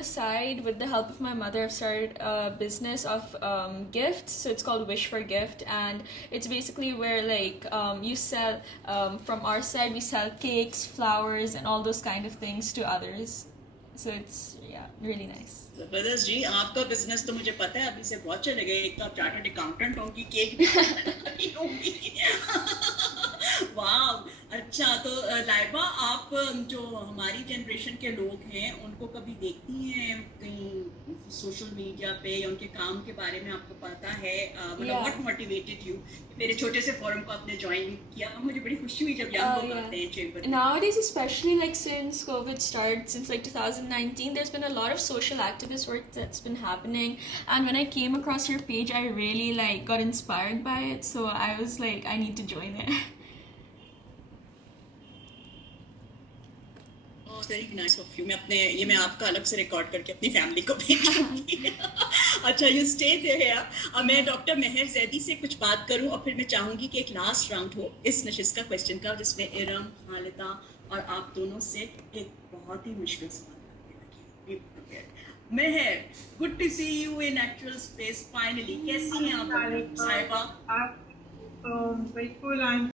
Aside, with the help of my mother, I've started a business of gifts. So it's called Wish4Gift, and it's basically where like you sell from our side, we sell cakes, flowers, and all those kind of things to others. So it's, yeah, really nice. जबरदस्त जी, आपका बिजनेस तो मुझे पता है अभी से बहुत चलेगा। एक तो आप चार्टर्ड अकाउंटेंट होंगी, केक भी बनाती होंगी। वाह, अच्छा। तो लाइबा, आप जो हमारी जनरेशन के लोग हैं उनको कभी देखती हैं कहीं सोशल मीडिया पे, या उनके काम के बारे में आपको पता है? मतलब Yeah. व्हाट मोटिवेटेड यू मेरे छोटे से फोरम को आपने ज्वाइन किया? मुझे बड़ी खुशी हुई जब यंग लोग Yeah. आते हैं चेंबर में। Nowadays, especially like since COVID started, since like 2019, there's been a lot of social activist work that's been happening. And when I came across your page, I really like got inspired by it. So I was like, I need to join it. Very nice of you. मैं आपका अलग से रिकॉर्ड करके अपनी फैमिली को भेजूंगी। अच्छा, you stay there. अब मैं डॉक्टर मेहर जैदी से कुछ बात करूं, और फिर मैं चाहूंगी कि एक लास्ट राउंड हो इस नशिस्त का क्वेश्चन का, जिसमें इरम, खालिदा और आप दोनों से एक बहुत ही मुश्किल सवाल करने लगी। Mehar, good to see you in actual space finally. कैसी हैं आप साहिबा? बिल्कुल।